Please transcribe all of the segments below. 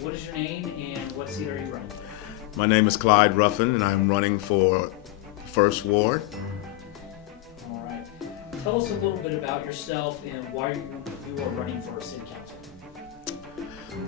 What is your name and what seat are you running? My name is Clyde Ruffin, and I'm running for First Ward. All right. Tell us a little bit about yourself and why you are running for city council.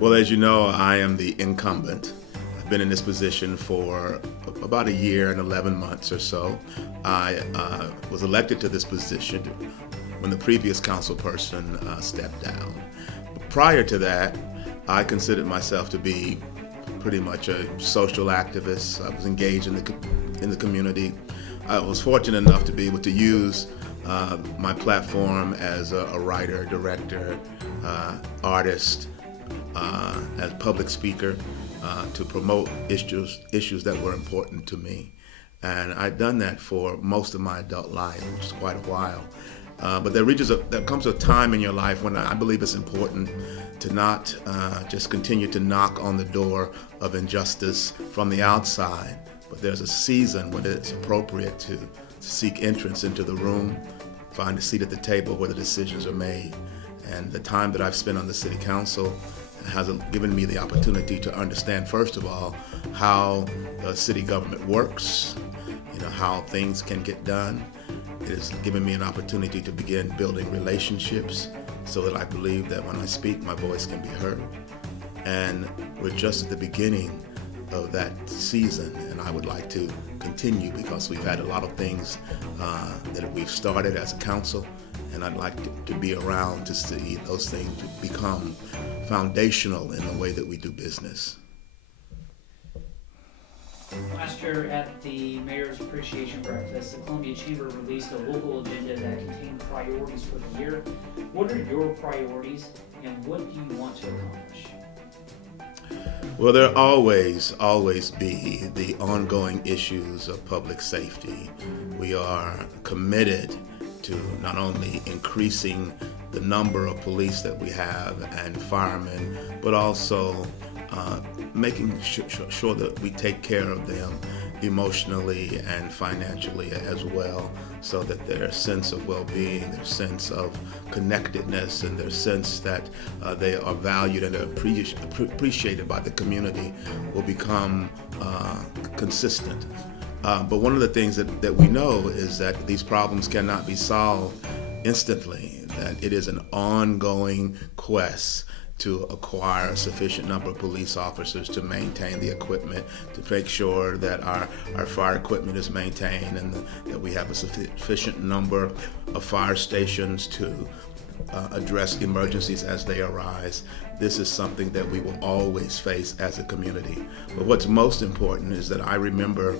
Well, as you know, I am the incumbent. I've been in this position for about a year and 11 months or so. I was elected to this position when the previous council person stepped down. Prior to that, I considered myself to be pretty much a social activist. I was engaged in the community. I was fortunate enough to be able to use my platform as a writer, director, artist, as public speaker to promote issues that were important to me. And I'd done that for most of my adult life, which is quite a while. But there comes a time in your life when I believe it's important to not just continue to knock on the door of injustice from the outside, but there's a season when it's appropriate to seek entrance into the room, find a seat at the table where the decisions are made. And the time that I've spent on the city council has given me the opportunity to understand, first of all, how the city government works, how things can get done. It has given me an opportunity to begin building relationships so that I believe that when I speak, my voice can be heard. And we're just at the beginning of that season, and I would like to continue because we've had a lot of things that we've started as a council, and I'd like to be around to see those things to become foundational in the way that we do business. Last year at the Mayor's Appreciation Breakfast, the Columbia Chamber released a local agenda that contained priorities for the year. What are your priorities and what do you want to accomplish? Well, there always be the ongoing issues of public safety. We are committed to not only increasing the number of police that we have and firemen, but also making sure that we take care of them emotionally and financially as well, so that their sense of well-being, their sense of connectedness, and their sense that they are valued and appreciated by the community will become consistent. But one of the things that we know is that these problems cannot be solved instantly, that it is an ongoing quest to acquire a sufficient number of police officers to maintain the equipment, to make sure that our fire equipment is maintained, and that we have a sufficient number of fire stations to address emergencies as they arise. This is something that we will always face as a community. But what's most important is that I remember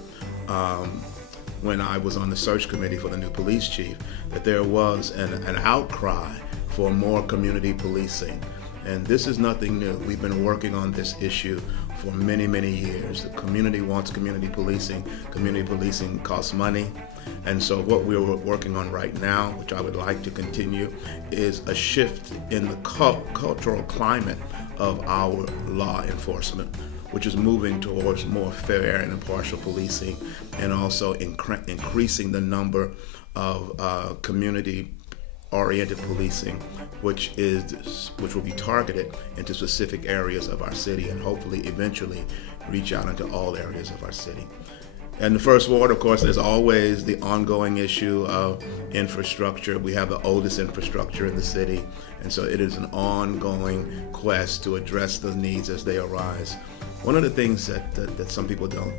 when I was on the search committee for the new police chief, that there was an outcry for more community policing. And this is nothing new. We've been working on this issue for many, many years. The community wants community policing. Community policing costs money. And so what we're working on right now, which I would like to continue, is a shift in the cultural climate of our law enforcement, which is moving towards more fair and impartial policing, and also increasing the number of community-oriented policing, which will be targeted into specific areas of our city and hopefully eventually reach out into all areas of our city. And the First Ward, of course, there's always the ongoing issue of infrastructure. We have the oldest infrastructure in the city, and so it is an ongoing quest to address the needs as they arise. One of the things that some people don't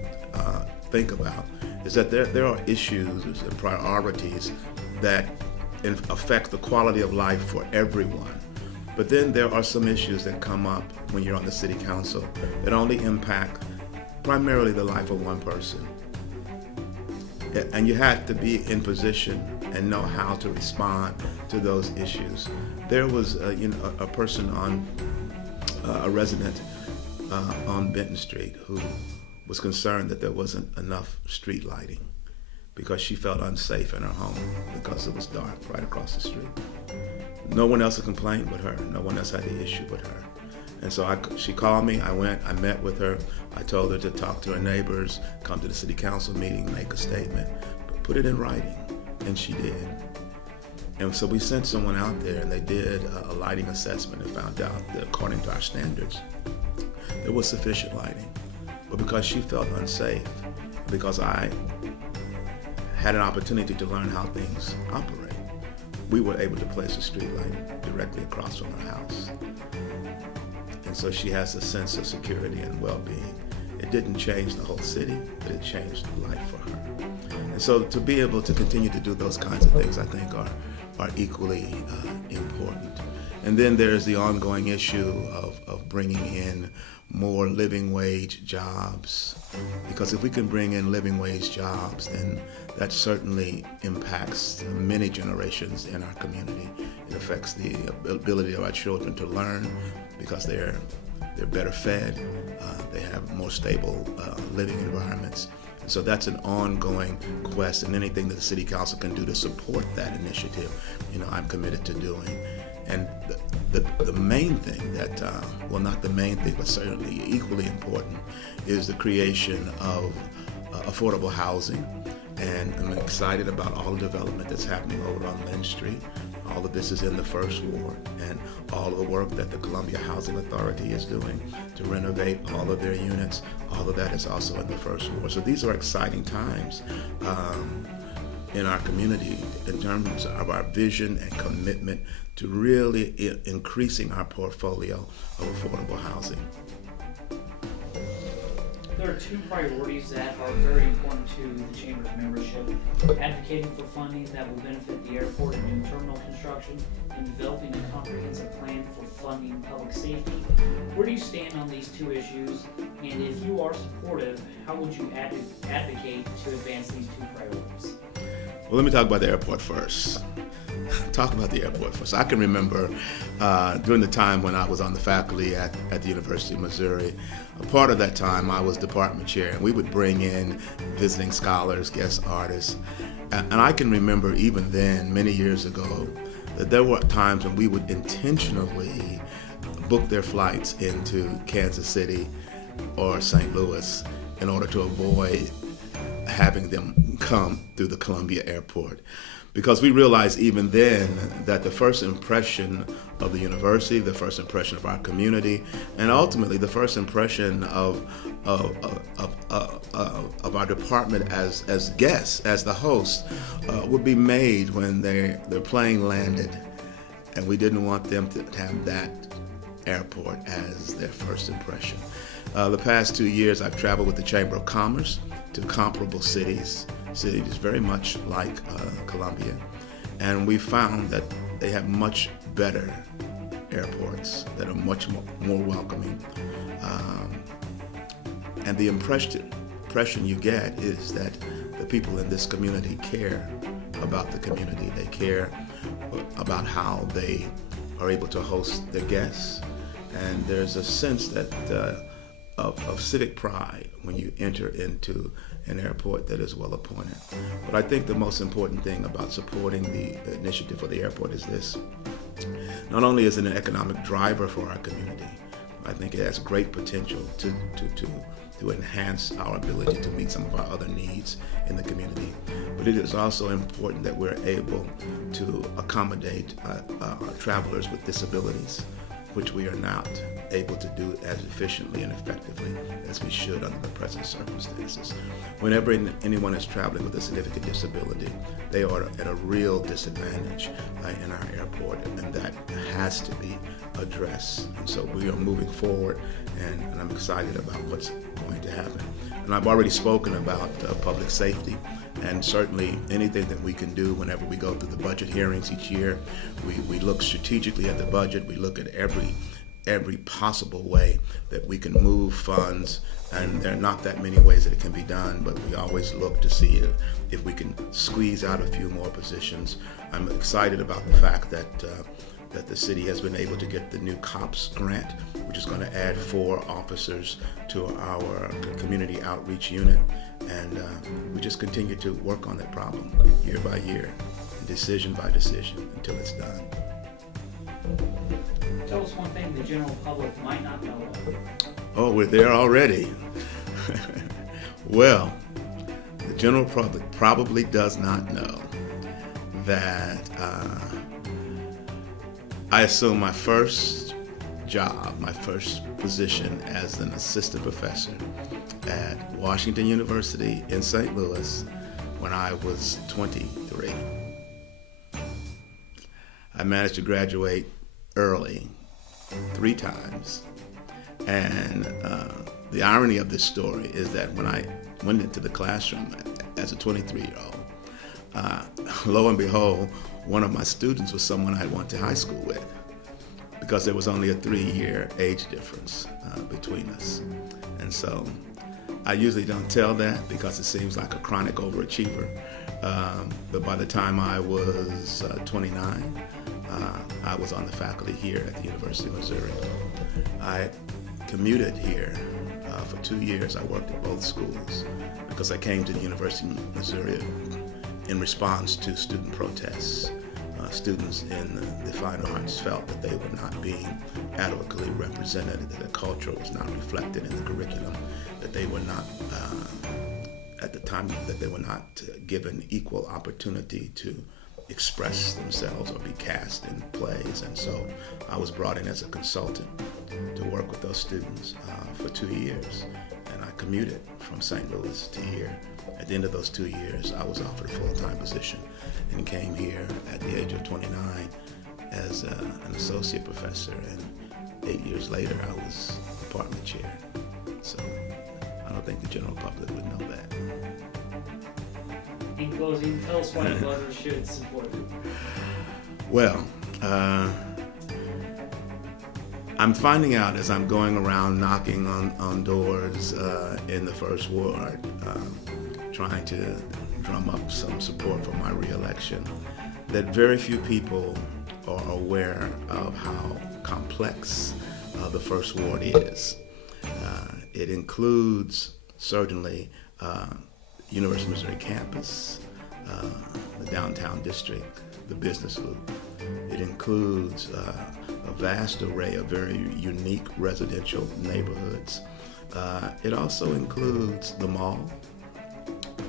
think about is that there are issues and priorities that affect the quality of life for everyone. But then there are some issues that come up when you're on the city council that only impact primarily the life of one person. And you have to be in position and know how to respond to those issues. There was a person a resident on Benton Street who was concerned that there wasn't enough street lighting because she felt unsafe in her home because it was dark right across the street. No one else had complained but her. No one else had the issue but her. And so she called me, I met with her. I told her to talk to her neighbors, come to the city council meeting, make a statement, put it in writing, and she did. And so we sent someone out there, and they did a lighting assessment and found out that according to our standards, there was sufficient lighting. But because she felt unsafe, because I had an opportunity to learn how things operate, we were able to place a street light directly across from her house. And so she has a sense of security and well-being. It didn't change the whole city, but it changed life for her. And so to be able to continue to do those kinds of things, I think are equally important. And then there's the ongoing issue of bringing in more living wage jobs, because if we can bring in living wage jobs, then that certainly impacts many generations in our community. It affects the ability of our children to learn because they're better fed, they have more stable living environments. So that's an ongoing quest, and anything that the City Council can do to support that initiative, I'm committed to doing. And the main thing that, well, not the main thing, but certainly equally important, is the creation of affordable housing. And I'm excited about all the development that's happening over on Lynn Street. All of this is in the First Ward, and all of the work that the Columbia Housing Authority is doing to renovate all of their units, all of that is also in the First Ward. So these are exciting times in our community in terms of our vision and commitment to really increasing our portfolio of affordable housing. There are two priorities that are very important to the Chamber's membership: advocating for funding that will benefit the airport and new terminal construction, and developing a comprehensive plan for funding public safety. Where do you stand on these two issues? And if you are supportive, how would you advocate to advance these two priorities? Well, let me talk about the airport first. I can remember during the time when I was on the faculty at the University of Missouri, a part of that time I was department chair, and we would bring in visiting scholars, guest artists. And I can remember even then, many years ago, that there were times when we would intentionally book their flights into Kansas City or St. Louis in order to avoid having them come through the Columbia Airport. Because we realized even then that the first impression of the university, the first impression of our community, and ultimately the first impression of our department as guests, as the host, would be made when their plane landed. And we didn't want them to have that airport as their first impression. The past 2 years I've traveled with the Chamber of Commerce to comparable cities very much like Columbia, and we found that they have much better airports that are much more welcoming, and the impression you get is that the people in this community care about the community. They care about how they are able to host their guests, and there's a sense that of civic pride when you enter into an airport that is well appointed. But I think the most important thing about supporting the initiative for the airport is this. Not only is it an economic driver for our community, I think it has great potential to enhance our ability to meet some of our other needs in the community. But it is also important that we're able to accommodate our travelers with disabilities, which we are not able to do as efficiently and effectively as we should under the present circumstances. Whenever anyone is traveling with a significant disability, they are at a real disadvantage in our airport, and that has to be addressed. And so we are moving forward, and I'm excited about what's going to happen. And I've already spoken about public safety, and certainly anything that we can do whenever we go through the budget hearings each year. We look strategically at the budget. We look at every possible way that we can move funds, and there are not that many ways that it can be done, but we always look to see if we can squeeze out a few more positions. I'm excited about the fact that the city has been able to get the new COPS grant, which is going to add 4 officers to our community outreach unit, and we just continue to work on that problem year by year, decision by decision, until it's done. Tell us one thing the general public might not know of. Oh, we're there already. Well, the general public probably does not know that I assumed my first job, my first position as an assistant professor at Washington University in St. Louis when I was 23. I managed to graduate early 3 times. And the irony of this story is that when I went into the classroom as a 23-year-old, lo and behold, one of my students was someone I went to high school with, because there was only a 3-year age difference between us. And so I usually don't tell that because it seems like a chronic overachiever. But by the time I was 29, I was on the faculty here at the University of Missouri. I commuted here for 2 years. I worked at both schools because I came to the University of Missouri in response to student protests. Students in the fine arts felt that they were not being adequately represented, that the culture was not reflected in the curriculum, that they were not, at the time, that they were not given equal opportunity to express themselves or be cast in plays. And so I was brought in as a consultant to work with those students for 2 years. And I commuted from St. Louis to here. At the end of those 2 years, I was offered a full-time position and came here at the age of 29 as an associate professor. And 8 years later, I was department chair. So I don't think the general public would know that. In closing, tell us why voters should support you. Well, I'm finding out as I'm going around knocking on doors in the first ward, trying to drum up some support for my reelection, that very few people are aware of how complex the first ward is. It includes certainly University of Missouri campus, the downtown district, the business loop. It includes a vast array of very unique residential neighborhoods. It also includes the mall.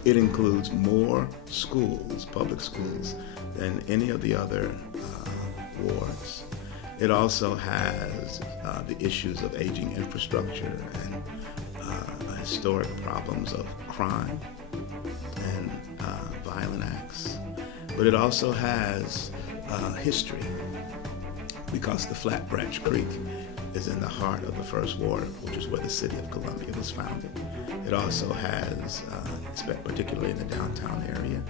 It includes more schools, public schools, than any of the other wards. It also has the issues of aging infrastructure and historic problems of crime and violent acts. But it also has history, because the Flat Branch Creek is in the heart of the first ward, which is where the city of Columbia was founded. It also has, particularly in the downtown area,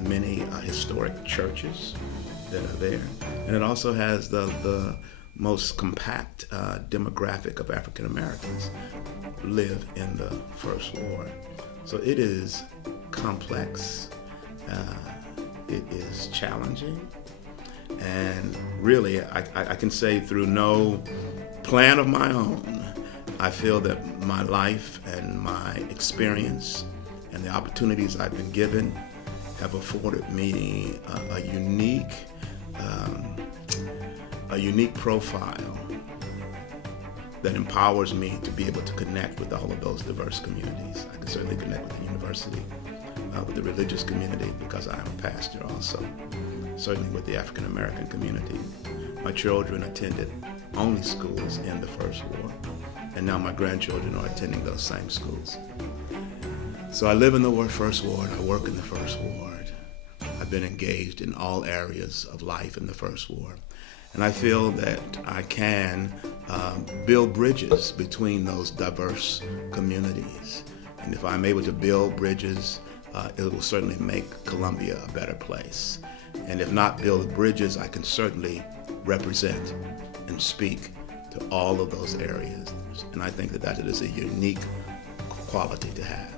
many historic churches that are there. And it also has the most compact demographic of African Americans live in the first ward. So it is complex, it is challenging, and really I can say through no plan of my own, I feel that my life and my experience and the opportunities I've been given have afforded me a unique profile that empowers me to be able to connect with all of those diverse communities. I can certainly connect with the university, with the religious community, because I am a pastor also, certainly with the African American community. My children attended only schools in the first ward, and now my grandchildren are attending those same schools. So I live in the first ward, I work in the first ward. I've been engaged in all areas of life in the first ward. And I feel that I can build bridges between those diverse communities. And if I'm able to build bridges, it will certainly make Columbia a better place. And if not build bridges, I can certainly represent and speak to all of those areas. And I think that is a unique quality to have.